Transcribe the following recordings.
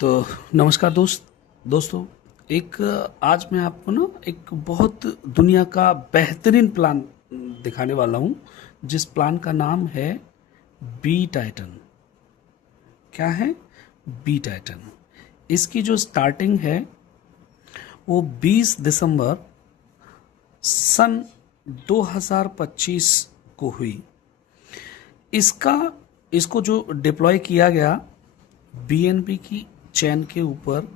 तो नमस्कार दोस्तों। एक आज मैं आपको ना एक बहुत दुनिया का बेहतरीन प्लान दिखाने वाला हूँ, जिस प्लान का नाम है बी टाइटन। क्या है? B Titan. इसकी जो स्टार्टिंग है वो 20 दिसंबर सन 2025 को हुई। इसको जो डिप्लॉय किया गया बीएनबी की चैन के ऊपर,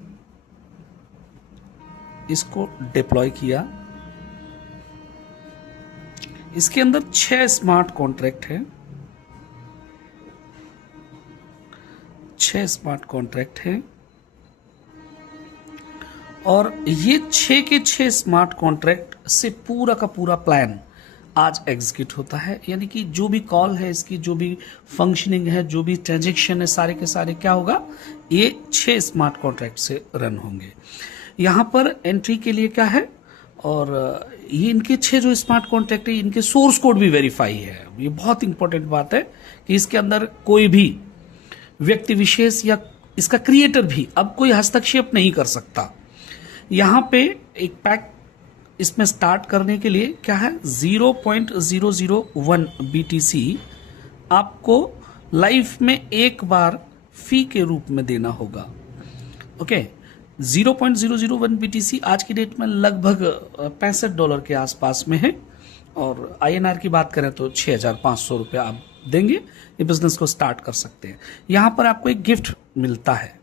इसको डिप्लॉय किया। इसके अंदर 6 स्मार्ट कॉन्ट्रैक्ट है। 6 स्मार्ट कॉन्ट्रैक्ट है और ये 6 के 6 स्मार्ट कॉन्ट्रैक्ट से पूरा का पूरा प्लान आज एग्जीक्यूट होता है। यानी कि जो भी कॉल है, इसकी जो भी फंक्शनिंग है, जो भी ट्रांजेक्शन है, सारे के सारे क्या होगा, ये 6 स्मार्ट कॉन्ट्रैक्ट से रन होंगे। यहाँ पर एंट्री के लिए क्या है, और ये इनके 6 जो स्मार्ट कॉन्ट्रैक्ट है, इनके सोर्स कोड भी वेरीफाई है। ये बहुत इंपॉर्टेंट बात है कि इसके अंदर कोई भी व्यक्ति विशेष या इसका क्रिएटर भी अब कोई हस्तक्षेप नहीं कर सकता। यहाँ पे एक पैक इसमें स्टार्ट करने के लिए क्या है, 0.001 BTC आपको लाइफ में एक बार फी के रूप में देना होगा। ओके, 0.001 BTC आज की डेट में लगभग $65 के आसपास में है, और INR की बात करें तो 6,500 रुपया आप देंगे, ये बिजनेस को स्टार्ट कर सकते हैं। यहाँ पर आपको एक गिफ्ट मिलता है।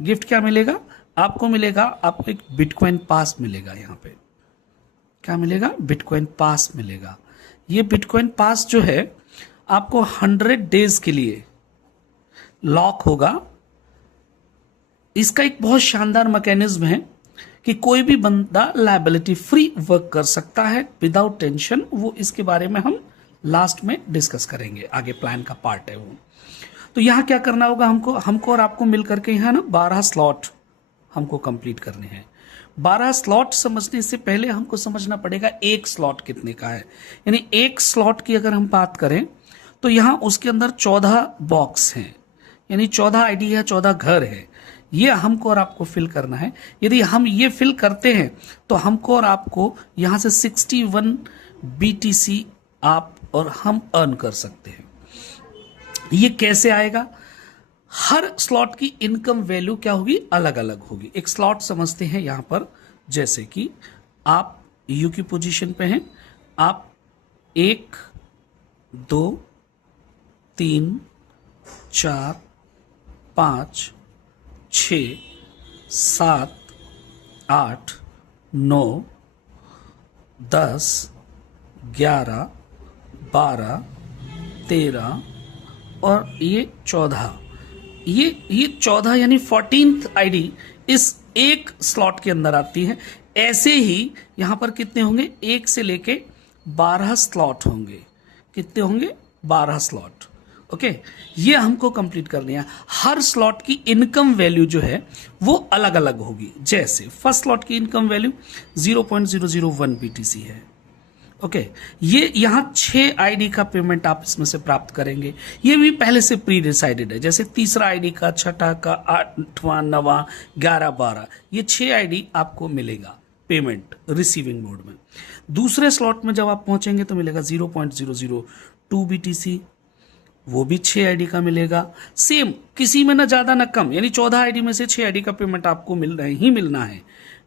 गिफ्ट क्या मिलेगा आपको? आपको एक बिटकॉइन पास मिलेगा। यहाँ पे क्या मिलेगा? बिटकॉइन पास मिलेगा। ये बिटकॉइन पास जो है आपको 100 डेज के लिए लॉक होगा। इसका एक बहुत शानदार मैकेनिज्म है कि कोई भी बंदा लायबिलिटी फ्री वर्क कर सकता है विदाउट टेंशन। वो इसके बारे में हम लास्ट में डिस्कस करेंगे, आगे प्लान का पार्ट है वो। तो यहां क्या करना होगा हमको और आपको मिलकर के यहाँ ना 12 स्लॉट हमको कंप्लीट करने हैं। 12 स्लॉट समझने से पहले हमको समझना पड़ेगा एक स्लॉट कितने का है। यानी एक स्लॉट की अगर हम बात करें तो यहां उसके अंदर 14 बॉक्स हैं, यानी 14 आईडी है, 14 घर है। ये हमको और आपको फिल करना है। यदि हम ये फिल करते हैं तो हमको और आपको यहां से 61 BTC आप और हम अर्न कर सकते हैं। ये कैसे आएगा? हर स्लॉट की इनकम वैल्यू क्या होगी, अलग अलग होगी। एक स्लॉट समझते हैं यहां पर, जैसे कि आप यू की पोजीशन पे हैं, आप 1 2 3 4 5 6 7 8 9 10 11 12 13 और ये 14। ये 14 यानी 14th आईडी इस एक स्लॉट के अंदर आती है। ऐसे ही यहां पर कितने होंगे, 1 से लेके 12 स्लॉट होंगे। कितने होंगे? 12 स्लॉट। ओके, ये हमको कंप्लीट करनी है। हर स्लॉट की इनकम वैल्यू जो है वो अलग अलग होगी। जैसे फर्स्ट स्लॉट की इनकम वैल्यू 0.001 BTC है। ओके, ये यहां 6 आईडी का पेमेंट आप इसमें से प्राप्त करेंगे। ये भी पहले से प्री डिसाइडेड है। जैसे तीसरा आईडी का, छठा का, 8वां, 9वां, 11, 12, ये 6 आईडी आपको मिलेगा पेमेंट रिसीविंग मोड में। दूसरे स्लॉट में जब आप पहुंचेंगे तो मिलेगा 0.002 BTC, वो भी 6 आईडी का मिलेगा। सेम, किसी में ना ज्यादा ना कम, यानी 14 आईडी में से 6 आईडी का पेमेंट आपको मिलना है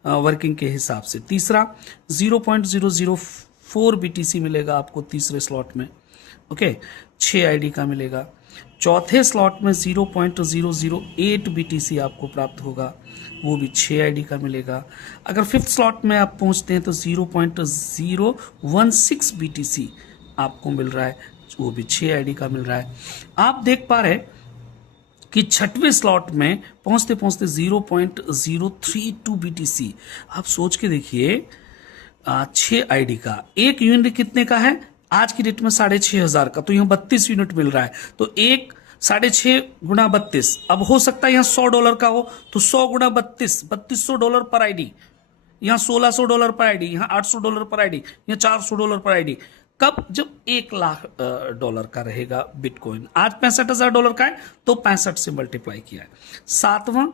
वर्किंग के हिसाब से। तीसरा 0.004 BTC मिलेगा आपको तीसरे स्लॉट में। ओके, 6 आईडी का मिलेगा। चौथे स्लॉट में 0.008 BTC आपको प्राप्त होगा, वो भी 6 आईडी का मिलेगा। अगर फिफ्थ स्लॉट में आप पहुंचते हैं तो 0.016 BTC आपको मिल रहा है, वो भी 6 आईडी का मिल रहा है। आप देख पा रहे हैं कि छठवें स्लॉट में पहुंचते पहुंचते 0.032 BTC। आप सोच के देखिए, 6 आईडी का एक यूनिट कितने का है आज की डेट में? 6,500 का। तो यहाँ 32 यूनिट मिल रहा है। तो एक 6.5 गुणा 32, अब हो सकता है यहाँ $100 का हो, तो 100 गुणा 32, $3200 पर आईडी। यहाँ $1,600 पर आईडी, यहाँ $800 पर आईडी, यहाँ $400 पर आईडी। कब? जब $1,00,000 का रहेगा बिटकॉइन। आज $65,000 का है तो 65 से मल्टीप्लाई किया है। सातवां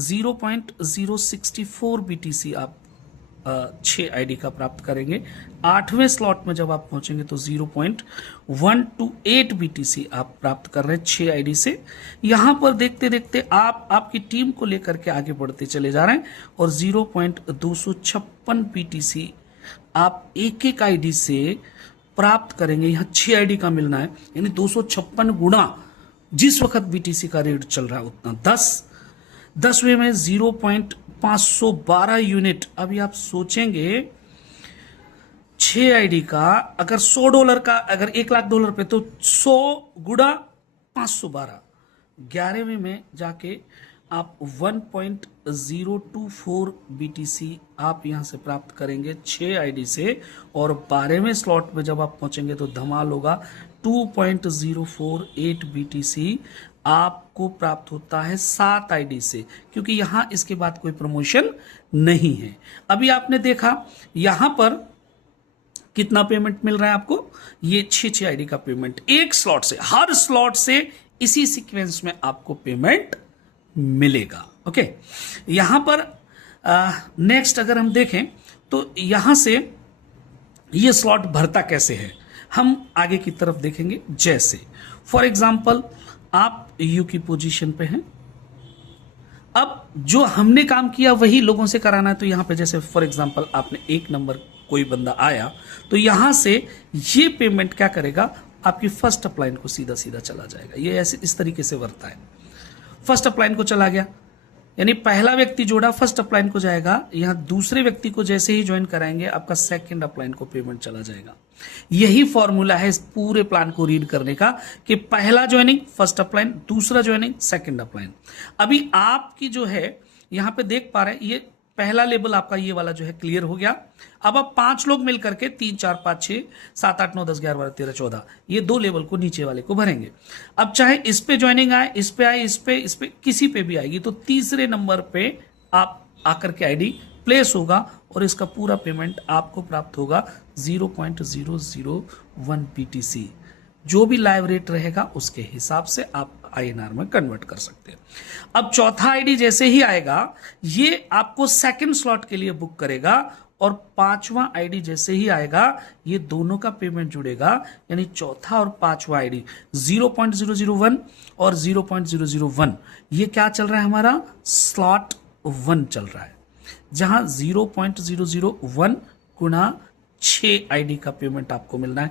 0.064 BTC आप 6 आईडी का प्राप्त करेंगे। 8वें स्लॉट में जब आप पहुंचेंगे तो 0.128 BTC आप प्राप्त कर रहे हैं 6 आईडी से। यहां पर देखते देखते आप आपकी टीम को लेकर के आगे बढ़ते चले जा रहे हैं और 0.256 BTC आप एक एक आईडी से प्राप्त करेंगे। यहां 6 आईडी का मिलना है, यानी 256 गुना जिस वक्त BTC का रेट चल रहा है उतना। 10वें में 0.512 यूनिट। अभी आप सोचेंगे 6 आईडी का अगर $100 का, अगर $1,00,000 पे तो 100 गुणा 512। 11वें में जाके आप 1.024 BTC आप यहां से प्राप्त करेंगे 6 आईडी से। और 12वें स्लॉट में जब आप पहुंचेंगे तो धमाल होगा 2.048 BTC आपको प्राप्त होता है 7 आईडी से, क्योंकि यहां इसके बाद कोई प्रमोशन नहीं है। अभी आपने देखा यहां पर कितना पेमेंट मिल रहा है आपको, ये 6 आईडी का पेमेंट एक स्लॉट से, हर स्लॉट से इसी सीक्वेंस में आपको पेमेंट मिलेगा। ओके, यहां पर नेक्स्ट अगर हम देखें तो यहां से ये स्लॉट भरता कैसे है, हम आगे की तरफ देखेंगे। जैसे फॉर एग्जांपल आप यू की पोजीशन पे हैं, अब जो हमने काम किया वही लोगों से कराना है। तो यहां पे जैसे फॉर एग्जांपल आपने 1 नंबर कोई बंदा आया तो यहां से ये पेमेंट क्या करेगा, आपकी फर्स्ट अपलाइन को सीधा सीधा चला जाएगा। ये ऐसे इस तरीके से वर्ता है। फर्स्ट अपलाइन को चला गया, यानी पहला व्यक्ति जोड़ा फर्स्ट अपलाइन को जाएगा। यहां दूसरे व्यक्ति को जैसे ही ज्वाइन कराएंगे आपका सेकंड अपलाइन को पेमेंट चला जाएगा। यही फॉर्मूला है इस पूरे प्लान को रीड करने का कि पहला ज्वाइनिंग फर्स्ट अपलाइन, दूसरा ज्वाइनिंग सेकंड अपलाइन। अभी आपकी जो है यहां पे देख पा रहे हैं, ये पहला लेवल आपका ये वाला जो है क्लियर हो गया। अब आप 5 लोग मिलकर के 3 4 5 6 7 8 9 10 11 12 13 14 ये 2 लेवल को नीचे वाले को भरेंगे। अब चाहे इस पे ज्वाइनिंग आए, इस पे आए, इस पे किसी पे भी आएगी तो तीसरे नंबर पे आप आकर के आईडी प्लेस होगा और इसका पूरा पेमेंट आपको प्राप्त होगा 0.001 BTC। जो भी लाइव रेट रहेगा उसके हिसाब से आप INR में कन्वर्ट कर सकते हैं। अब चौथा आईडी जैसे ही आएगा ये आपको सेकंड स्लॉट के लिए बुक करेगा और 5वां आईडी जैसे ही आएगा ये दोनों का पेमेंट जुड़ेगा, यानी चौथा और 5वां आईडी 0.001 और 0.001 ये क्या चल रहा है, हमारा स्लॉट 1 चल रहा है, जहां 0.001 गुना 6 आईडी का पेमेंट आपको मिलना है।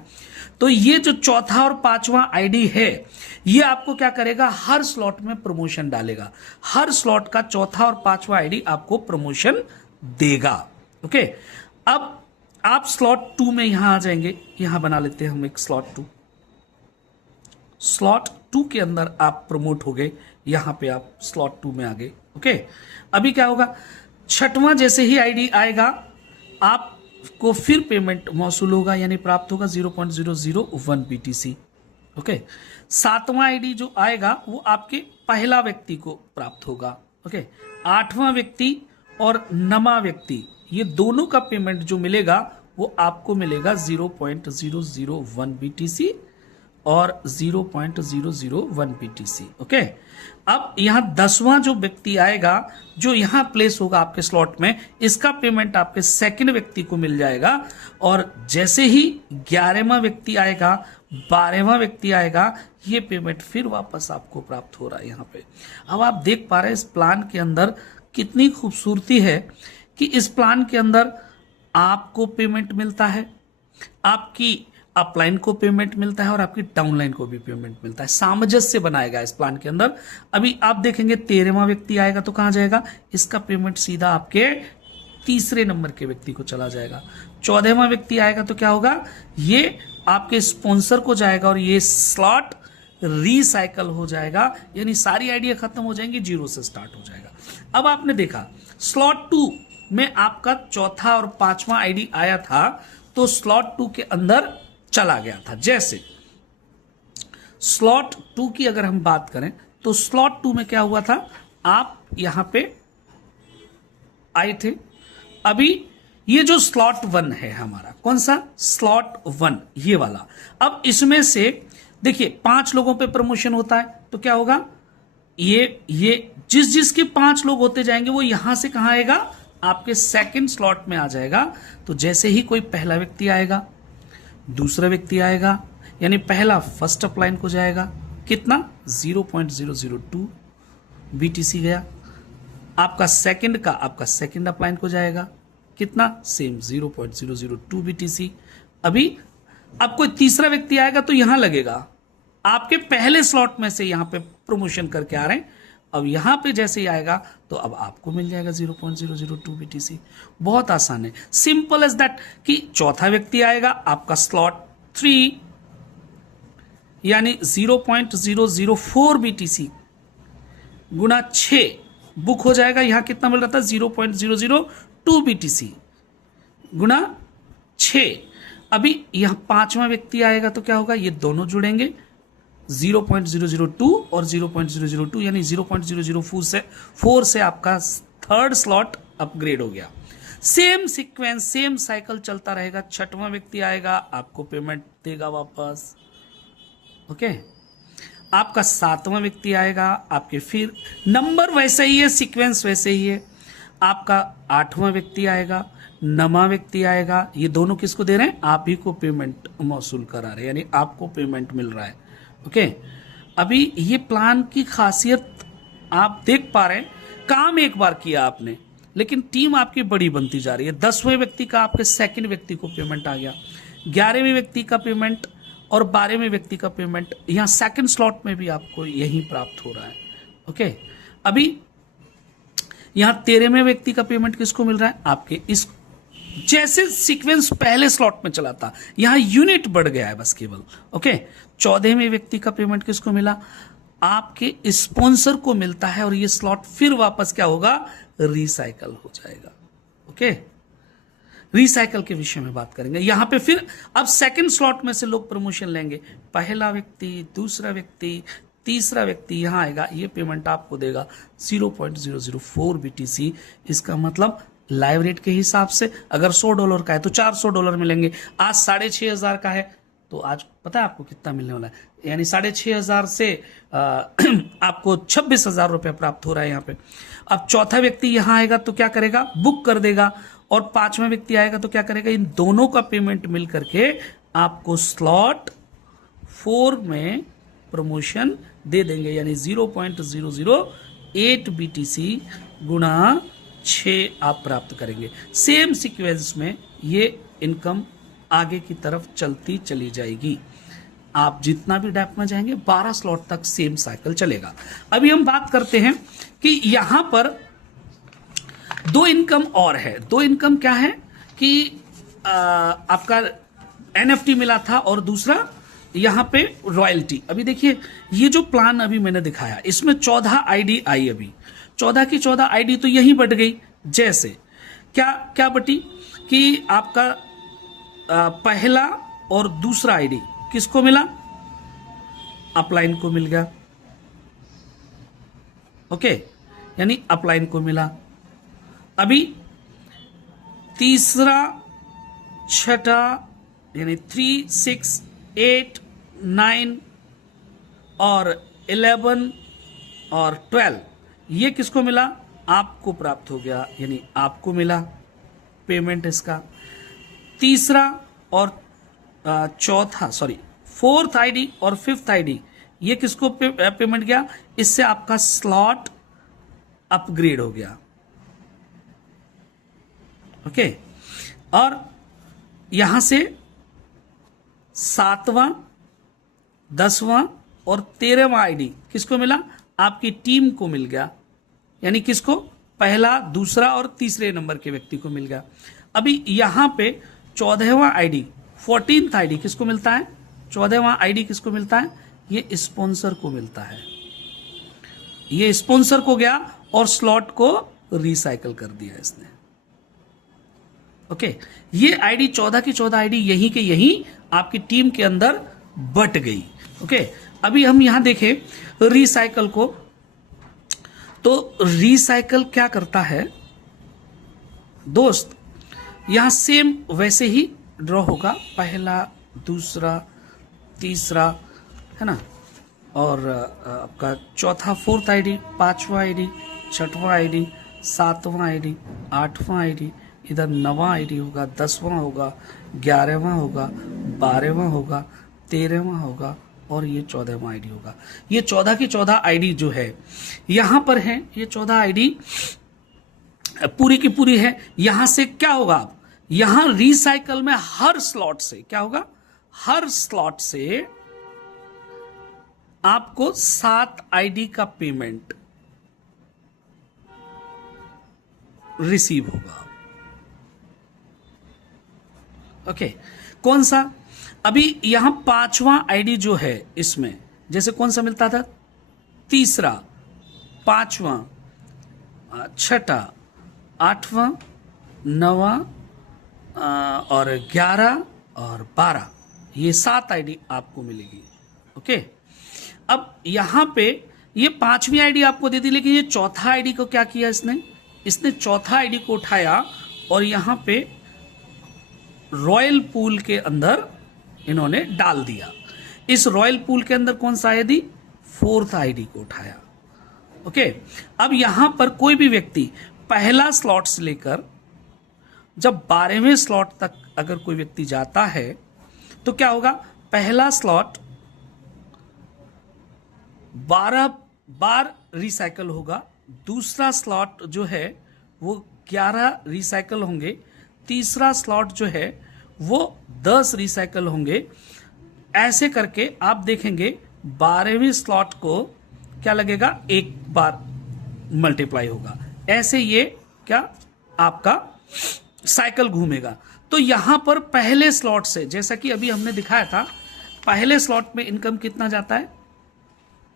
तो ये जो चौथा और 5वां आईडी है ये आपको क्या करेगा, हर स्लॉट में प्रमोशन डालेगा। हर स्लॉट का चौथा और 5वां आईडी आपको प्रमोशन देगा। ओके, अब आप स्लॉट 2 में यहां आ जाएंगे। यहां बना लेते हैं हम एक स्लॉट 2। स्लॉट 2 के अंदर आप प्रमोट हो गए, यहां पे आप स्लॉट 2 में आ गए। ओके, अभी क्या होगा, 6वां जैसे ही आईडी आएगा आपको फिर पेमेंट मौसूल होगा, यानी प्राप्त होगा 0.001 BTC। ओके, 7वां आईडी जो आएगा वो आपके पहला व्यक्ति को प्राप्त होगा। ओके, 8वां व्यक्ति और 9वां व्यक्ति ये दोनों का पेमेंट जो मिलेगा वो आपको मिलेगा 0.001 BTC और 0.001 BTC। ओके, अब यहां 10वां जो व्यक्ति आएगा जो यहां प्लेस होगा आपके स्लॉट में, इसका पेमेंट आपके सेकंड व्यक्ति को मिल जाएगा। और जैसे ही 11वां व्यक्ति आएगा, 12वां व्यक्ति आएगा, ये पेमेंट फिर वापस आपको प्राप्त हो रहा है यहां पे। अब आप देख पा रहे हैं इस प्लान के अंदर कितनी खूबसूरती है कि इस प्लान के अंदर आपको पेमेंट मिलता है, आपकी अपलाइन को पेमेंट मिलता है और आपकी डाउनलाइन को भी पेमेंट मिलता है। सामंजस्य बनाएगा इस प्लान के अंदर। अभी आप देखेंगे 13वां व्यक्ति आएगा तो कहां जाएगा, इसका पेमेंट सीधा आपके तीसरे नंबर के व्यक्ति को चला जाएगा। 14वां व्यक्ति आएगा तो क्या होगा, ये आपके स्पॉन्सर को जाएगा और ये स्लॉट रिसाइकल हो जाएगा, यानी सारी आइडिया खत्म हो जाएंगी, 0 से स्टार्ट हो जाएगा। अब आपने देखा स्लॉट 2 में आपका चौथा और 5वां आईडी आया था तो स्लॉट 2 के अंदर चला गया था। जैसे स्लॉट 2 की अगर हम बात करें तो स्लॉट 2 में क्या हुआ था, आप यहां पे आए थे, अभी ये जो स्लॉट 1 है हमारा, कौन सा स्लॉट 1, ये वाला। अब इसमें से देखिए 5 लोगों पे प्रमोशन होता है, तो क्या होगा, ये जिसके 5 लोग होते जाएंगे वो यहां से कहां आएगा, आपके सेकंड स्लॉट में आ जाएगा। तो जैसे ही कोई पहला व्यक्ति आएगा, दूसरा व्यक्ति आएगा, यानी पहला फर्स्ट अपलाइन को जाएगा, कितना 0.002 BTC गया। आपका सेकंड का आपका सेकंड अपलाइन को जाएगा, कितना सेम 0.002 BTC। अभी अब कोई तीसरा व्यक्ति आएगा तो यहां लगेगा, आपके पहले स्लॉट में से यहां पे प्रमोशन करके आ रहे हैं, अब यहां पे जैसे ही आएगा तो अब आपको मिल जाएगा 0.002 BTC। बहुत आसान है, सिंपल एज दैट। कि चौथा व्यक्ति आएगा, आपका स्लॉट 3 यानी 0.004 BTC गुना 6 बुक हो जाएगा। यहां कितना मिल रहा था, 0.002 BTC गुना 6। अभी यहां 5वां व्यक्ति आएगा तो क्या होगा, ये दोनों जुड़ेंगे, 0.002 और 0.002 यानी 0.004 से आपका थर्ड स्लॉट अपग्रेड हो गया। सेम सीक्वेंस, सेम साइकिल चलता रहेगा। 6वां व्यक्ति आएगा, आपको पेमेंट देगा वापस, ओके। आपका 7वां व्यक्ति आएगा, आपके फिर नंबर वैसे ही है, सीक्वेंस वैसे ही है। आपका 8वां व्यक्ति आएगा, 9वां व्यक्ति आएगा, ये दोनों किसको दे रहे हैं, आप ही को पेमेंट मौसूल करा रहे हैं, यानी आपको पेमेंट मिल रहा है, ओके। अभी ये प्लान की खासियत आप देख पा रहे हैं, काम एक बार किया आपने, लेकिन टीम आपकी बड़ी बनती जा रही है। 10वें व्यक्ति का आपके सेकंड व्यक्ति को पेमेंट आ गया, 11वें व्यक्ति का पेमेंट और 12वें व्यक्ति का पेमेंट यहां सेकंड स्लॉट में भी आपको यही प्राप्त हो रहा है, ओके। अभी यहां 13वें व्यक्ति का पेमेंट किसको मिल रहा है, आपके इस जैसे सीक्वेंस पहले स्लॉट में चला था, यहां यूनिट बढ़ गया है बस केवल, ओके। 14वें व्यक्ति का पेमेंट किसको मिला, आपके स्पॉन्सर को मिलता है, और ये स्लॉट फिर वापस क्या होगा, रिसाइकल हो जाएगा, ओके। रिसाइकल के विषय में बात करेंगे यहां पे। फिर अब सेकंड स्लॉट में से लोग प्रमोशन लेंगे, पहला व्यक्ति, दूसरा व्यक्ति, तीसरा व्यक्ति यहां आएगा, ये पेमेंट आपको देगा 0.004 BTC। इसका मतलब लाइव रेट के हिसाब से अगर $100 का है तो $400 मिलेंगे। आज 6,500 का है तो आज पता है आपको कितना मिलने वाला है, यानी 6,500 से आपको 26,000 रुपया प्राप्त हो रहा है यहाँ पे। अब चौथा व्यक्ति यहाँ आएगा तो क्या करेगा, बुक कर देगा, और 5वां व्यक्ति आएगा तो क्या करेगा, इन दोनों का पेमेंट मिल करके आपको स्लॉट 4 में प्रमोशन दे देंगे, यानी 0.008 BTC गुना 6 आप प्राप्त करेंगे। सेम सीक्वेंस में ये इनकम आगे की तरफ चलती चली जाएगी। आप जितना भी डैप में जाएंगे 12 स्लॉट तक सेम साइकिल चलेगा। अभी हम बात करते हैं कि यहां पर 2 इनकम और है। 2 इनकम क्या है कि आपका NFT मिला था और दूसरा यहां पे रॉयल्टी। अभी देखिए ये जो प्लान अभी मैंने दिखाया, इसमें 14 ID आई, अभी 14 की 14 ID तो यही बढ़ गई। जैसे क्या क्या बटी कि आपका पहला और दूसरा ID किसको मिला, अपलाइन को मिल गया, ओके, यानी अपलाइन को मिला। अभी तीसरा, छठा, यानी 3, 6, 8, 9 और 11 और 12 ये किसको मिला, आपको प्राप्त हो गया, यानी आपको मिला पेमेंट इसका। तीसरा और चौथा, सॉरी 4th ID और 5th ID ये किसको पेमेंट गया, इससे आपका स्लॉट अपग्रेड हो गया, ओके। और यहां से 7वां, 10वां और 13वां ID किसको मिला, आपकी टीम को मिल गया, यानी किसको, पहला, दूसरा और तीसरे नंबर के व्यक्ति को मिल गया। अभी यहां पे 14वां ID, 14th ID किसको मिलता है, 14वां ID किसको मिलता है, ये स्पॉन्सर को मिलता है। ये स्पॉन्सर को गया और स्लॉट को रिसाइकल कर दिया इसने, ओके। ये ID 14 की 14 ID यहीं के यहीं आपकी टीम के अंदर बट गई, ओके। अभी हम यहां देखें रिसाइकल को, तो रिसाइकल क्या करता है दोस्त, यहां सेम वैसे ही ड्रॉ होगा, पहला, दूसरा, तीसरा, है ना, और आपका चौथा, फोर्थ आईडी, पांचवा आईडी, छठवां आईडी, सातवां आईडी, आठवां आईडी, इधर 9वां आईडी होगा, 10वां होगा, 11वां होगा, 12वां होगा, 13वां होगा और ये 14वां आईडी होगा। ये 14 की 14 आईडी जो है यहां पर है, ये 14 आईडी पूरी की पूरी है। यहां से क्या होगा, आप यहां रिसाइकल में हर स्लॉट से क्या होगा, हर स्लॉट से आपको 7 आईडी का पेमेंट रिसीव होगा। ओके, कौन सा, अभी यहां 5वां आईडी जो है इसमें जैसे कौन सा मिलता था, तीसरा, 5वां, 6ठा, 8वां, 9वां और 11 और 12, ये 7 आईडी आपको मिलेगी। ओके, अब यहां पे ये 5वीं आईडी आपको दे दी, लेकिन ये चौथा आईडी को क्या किया इसने चौथा आईडी को उठाया और यहां पे रॉयल पूल के अंदर इन्होंने डाल दिया। इस रॉयल पूल के अंदर कौन सा आईडी, 4th आईडी को उठाया। ओके, अब यहां पर कोई भी व्यक्ति पहला स्लॉट से लेकर जब 12वें स्लॉट तक अगर कोई व्यक्ति जाता है तो क्या होगा, पहला स्लॉट 12 बार रिसाइकल होगा, दूसरा स्लॉट जो है वो 11 रिसाइकल होंगे, तीसरा स्लॉट जो है वो 10 रिसाइकल होंगे। ऐसे करके आप देखेंगे 12वें स्लॉट को क्या लगेगा, एक बार मल्टीप्लाई होगा। ऐसे ये क्या आपका साइकिल घूमेगा। तो यहां पर पहले स्लॉट से, जैसा कि अभी हमने दिखाया था, पहले स्लॉट में इनकम कितना जाता है,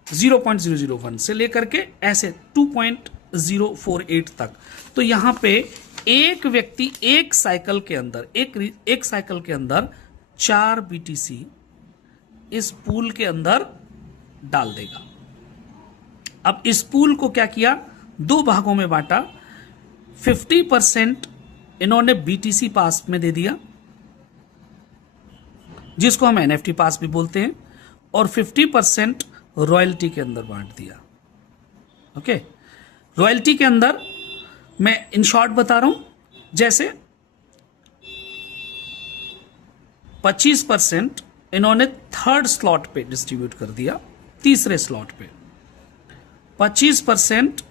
0.001 से लेकर के ऐसे 2.048 तक। तो यहां पे एक व्यक्ति एक साइकिल के अंदर, एक साइकिल के अंदर 4 BTC इस पूल के अंदर डाल देगा। अब इस पूल को क्या किया, 2 भागों में बांटा। 50% इन्होंने BTC पास में दे दिया, जिसको हम NFT पास भी बोलते हैं, और 50% रॉयल्टी के अंदर बांट दिया। ओके, रॉयल्टी के अंदर मैं इन शॉर्ट बता रहा हूं, जैसे 25% इन्होंने 3rd स्लॉट पे डिस्ट्रीब्यूट कर दिया, तीसरे स्लॉट पे 25%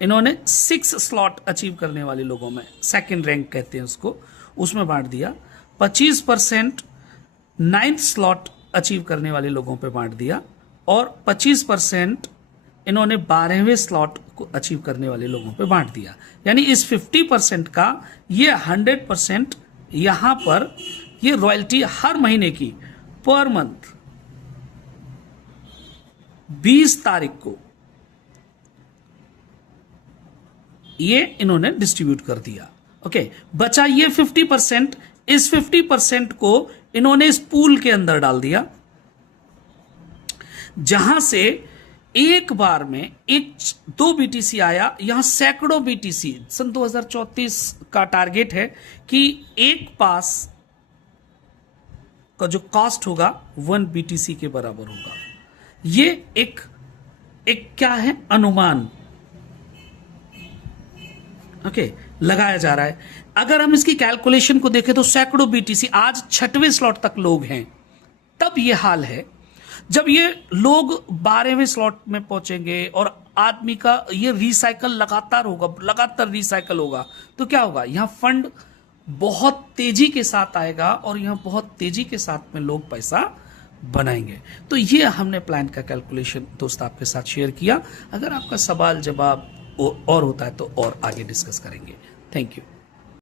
इन्होंने 6 स्लॉट अचीव करने वाले लोगों में, 2nd रैंक कहते हैं उसको, उसमें बांट दिया। 25% 9th स्लॉट अचीव करने वाले लोगों पे बांट दिया, और 25% इन्होंने 12वें स्लॉट को अचीव करने वाले लोगों पे बांट दिया। यानी इस 50% का ये 100% यहां पर ये रॉयल्टी हर महीने की पर मंथ 20 तारीख को ये इन्होंने डिस्ट्रीब्यूट कर दिया। ओके, बचा ये 50%, इस 50% को इन्होंने इस पूल के अंदर डाल दिया, जहां से एक बार में 2 BTC आया। यहां सैकड़ों BTC, सन 2034 का टारगेट है कि एक पास का जो कॉस्ट होगा 1 BTC के बराबर होगा। ये एक क्या है, अनुमान ओके लगाया जा रहा है। अगर हम इसकी कैलकुलेशन को देखें तो सैकड़ों BTC, आज 6वें स्लॉट तक लोग हैं, तब ये हाल है। जब ये लोग 12वें स्लॉट में पहुंचेंगे और आदमी का ये रिसाइकल लगातार होगा, लगातार रिसाइकल होगा, तो क्या होगा, यहां फंड बहुत तेजी के साथ आएगा और यहां बहुत तेजी के साथ में लोग पैसा बनाएंगे। तो ये हमने प्लान का कैलकुलेशन दोस्त आपके साथ शेयर किया। अगर आपका सवाल जवाब और होता है तो और आगे डिस्कस करेंगे। Thank you.